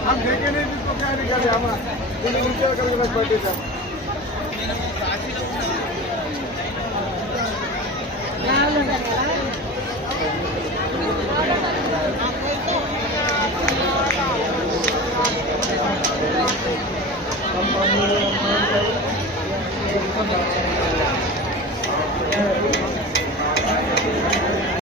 हम देखे नहीं जिसको क्या निकाले हमारा करके बैठे थे Ya,